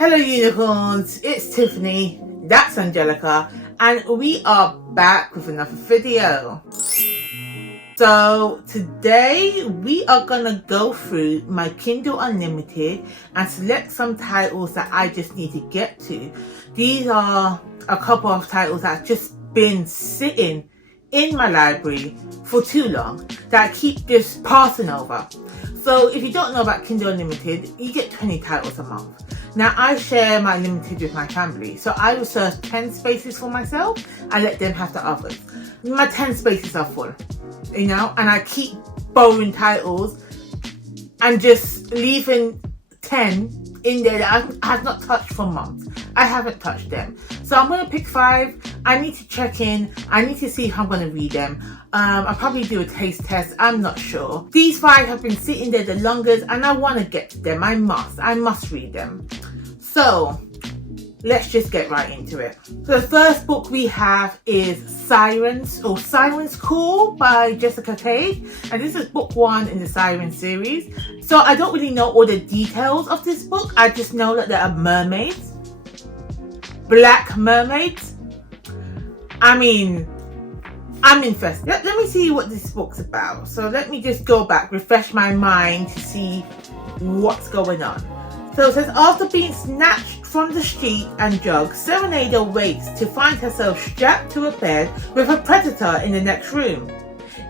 Hello unicorns, it's Tiffany, that's Angelica, and we are back with another video. So today we are gonna go through my Kindle Unlimited and select some titles that I just need to get to. These are a couple of titles that have just been sitting in my library for too long that I keep just passing over. So if you don't know about Kindle Unlimited, you get 20 titles a month. Now I share my Unlimited with my family, so I reserve 10 spaces for myself and let them have the others. My 10 spaces are full, you know, and I keep borrowing titles and just leaving 10 in there that I have not touched for months. I haven't touched them. So I'm going to pick 5. I need to check in. I need to see if I'm going to read them. I'll probably do a taste test. I'm not sure. These 5 have been sitting there the longest and I want to get to them. I must read them. So let's just get right into it. So the first book we have is Sirens or Siren's Call by Jessica Cage. And this is book 1 in the Siren series. So I don't really know all the details of this book. I just know that there are mermaids. Black mermaids. I mean, I'm interested. Let me see what this book's about. So let me just go back, refresh my mind to see what's going on. So it says, after being snatched from the street and drugged, Serenade wakes to find herself strapped to a bed with a predator in the next room.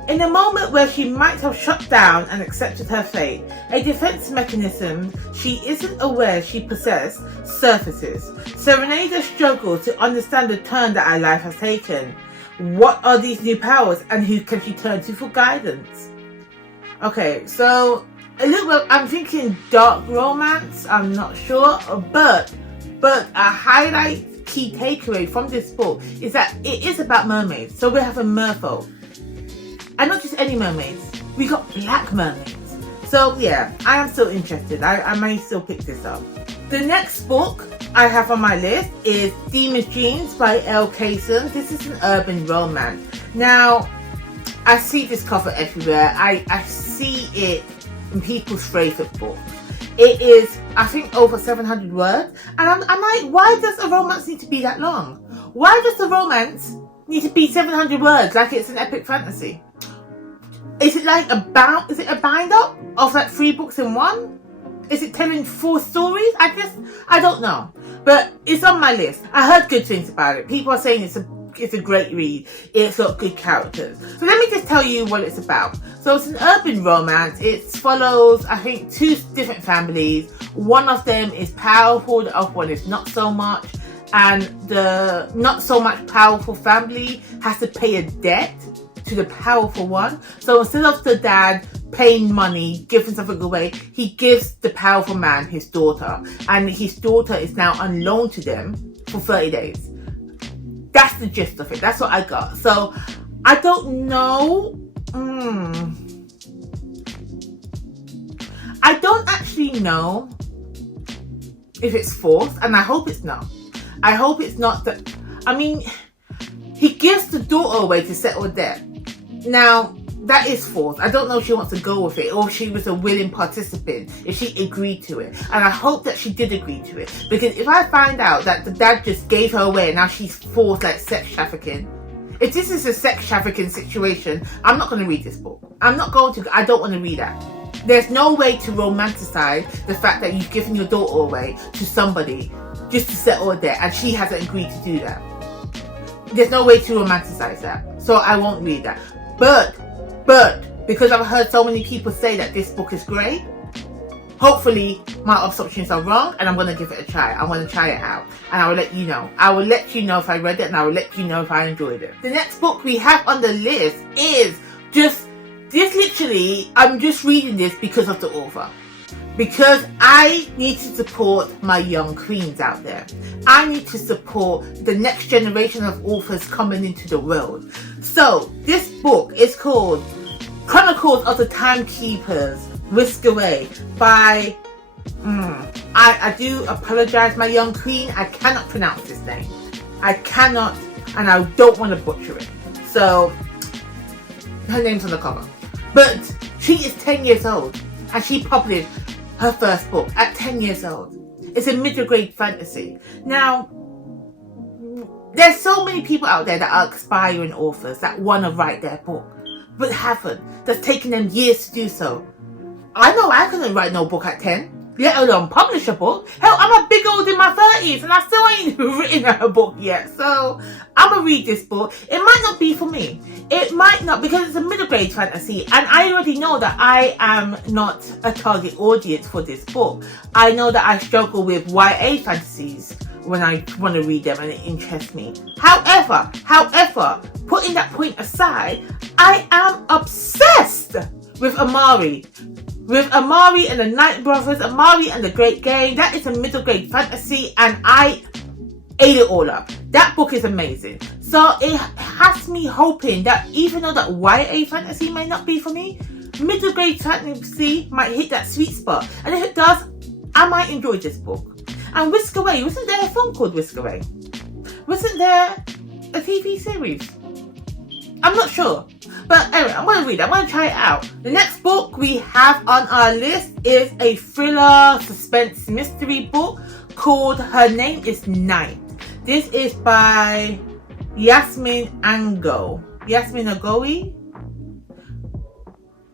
In a moment where she might have shut down and accepted her fate, a defense mechanism she isn't aware she possessed surfaces. Serenade struggles to understand the turn that her life has taken. What are these new powers and who can she turn to for guidance? Okay, so a little bit, I'm thinking dark romance, I'm not sure, but a highlight key takeaway from this book is that it is about mermaids. So we have a merfolk. And not just any mermaids, we got black mermaids. So yeah, I am still interested. I may still pick this up. The next book I have on my list is Demon's Dreams by L. Kaysen. This is an urban romance. Now, I see this cover everywhere. I see it in people's favourite books. It is, I think, over 700 words. And I'm like, why does a romance need to be that long? Why does the romance need to be 700 words like it's an epic fantasy? Is it like a bind up of like 3 books in one? Is it telling 4 stories? I don't know. But it's on my list. I heard good things about it. People are saying it's a great read. It's got good characters. So let me just tell you what it's about. So it's an urban romance. It follows, I think, 2 different families. One of them is powerful, the other one is not so much. And the not so much powerful family has to pay a debt to the powerful one. So instead of the dad paying money, giving something away, he gives the powerful man his daughter. And his daughter is now on loan to them for 30 days. That's the gist of it. That's what I got. So I don't know. I don't actually know if it's forced, and I hope it's not. I hope it's not that. I mean, he gives the daughter away to settle debt. Now, that is forced. I don't know if she wants to go with it or if she was a willing participant, if she agreed to it. And I hope that she did agree to it. Because if I find out that the dad just gave her away and now she's forced like sex trafficking, if this is a sex trafficking situation, I'm not going to read this book. I don't want to read that. There's no way to romanticize the fact that you've given your daughter away to somebody just to settle a debt and she hasn't agreed to do that. There's no way to romanticize that. So I won't read that. But because I've heard so many people say that this book is great, hopefully my assumptions are wrong and I'm going to give it a try. I want to try it out and I will let you know. I will let you know if I read it and I will let you know if I enjoyed it. The next book we have on the list is literally, I'm just reading this because of the author. Because I need to support my young queens out there. I need to support the next generation of authors coming into the world. So this book is called Chronicles of the Timekeepers Whisk Away by I do apologize, my young queen. I cannot pronounce this name. I cannot, and I don't want to butcher it. So her name's on the cover. But she is 10 years old and she published her first book at 10 years old. It's a middle grade fantasy. Now, there's so many people out there that are aspiring authors that want to write their book, but haven't. That's taken them years to do so. I know I couldn't write no book at 10, let alone publish a book. Hell, I'm a big old in my 30s and I still ain't written a book yet. So I'm gonna read this book. It might not be for me. It might not, because it's a middle grade fantasy and I already know that I am not a target audience for this book. I know that I struggle with YA fantasies when I want to read them and it interests me. However, putting that point aside, I am obsessed with Amari. With Amari and the Night Brothers, Amari and the Great Game. That is a middle grade fantasy and I ate it all up. That book is amazing. So it has me hoping that even though that YA fantasy may not be for me, middle grade fantasy might hit that sweet spot. And if it does, I might enjoy this book. And Whisk Away, wasn't there a film called Whisk Away? Wasn't there a TV series? I'm not sure. But anyway, I'm going to read it. I'm going to try it out. The next book we have on our list is a thriller suspense mystery book called Her Name is Night. This is by Yasmin Agoe.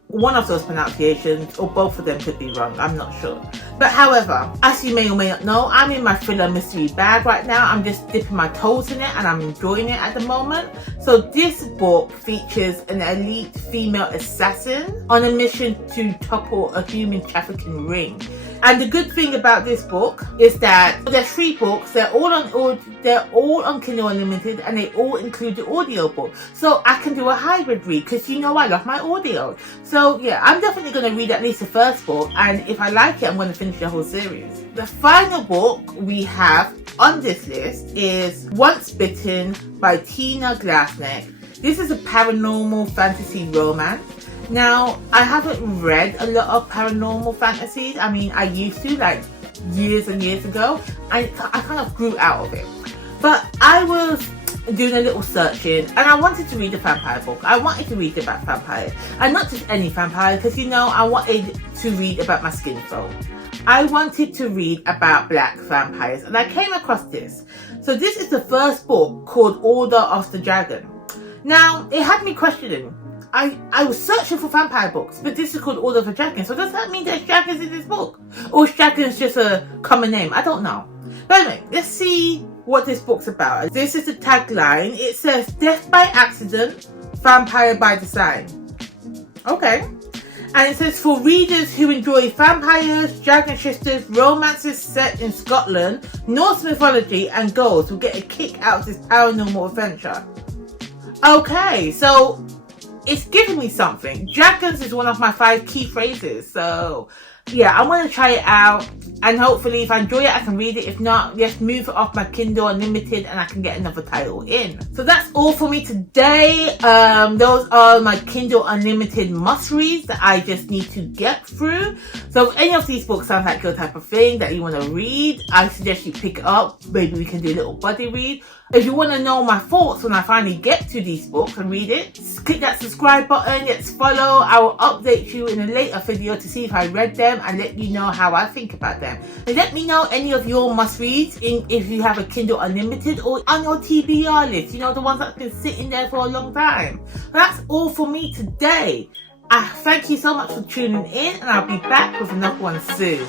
One of those pronunciations, or both of them could be wrong, I'm not sure. But however, as you may or may not know, I'm in my thriller mystery bag right now. I'm just dipping my toes in it and I'm enjoying it at the moment. So this book features an elite female assassin on a mission to topple a human trafficking ring. And the good thing about this book is that there's 3 books. They're all on Kindle Unlimited, and they all include the audio book. So I can do a hybrid read because you know I love my audio. So yeah, I'm definitely going to read at least the first book, and if I like it, I'm going to finish the whole series. The final book we have on this list is Once Bitten by Tina Glassneck. This is a paranormal fantasy romance. Now, I haven't read a lot of paranormal fantasies. I mean, I used to, like, years and years ago. I kind of grew out of it. But I was doing a little searching and I wanted to read a vampire book. I wanted to read about vampires. And not just any vampire, because, you know, I wanted to read about my skin folk. I wanted to read about black vampires. And I came across this. So this is the first book called Order of the Dragon. Now, it had me questioning. I was searching for vampire books, but this is called Order of the Dragon. So does that mean there's dragons in this book? Or is dragons just a common name? I don't know. But anyway, let's see what this book's about. This is the tagline. It says, Death by Accident, Vampire by Design. Okay. And it says, for readers who enjoy vampires, dragon shifters, romances set in Scotland, Norse mythology and ghosts will get a kick out of this paranormal adventure. Okay, so it's giving me something. Dragons is one of my 5 key phrases. So yeah, I'm going to try it out. And hopefully if I enjoy it, I can read it. If not, just move it off my Kindle Unlimited and I can get another title in. So that's all for me today. Those are my Kindle Unlimited must-reads that I just need to get through. So if any of these books sound like your type of thing that you want to read, I suggest you pick it up. Maybe we can do a little buddy read. If you want to know my thoughts when I finally get to these books and read it, click that subscribe button, let's follow. I will update you in a later video to see if I read them and let you know how I think about them. And let me know any of your must-reads if you have a Kindle Unlimited or on your TBR list, you know, the ones that's been sitting there for a long time. That's all for me today. Thank you so much for tuning in, and I'll be back with another one soon.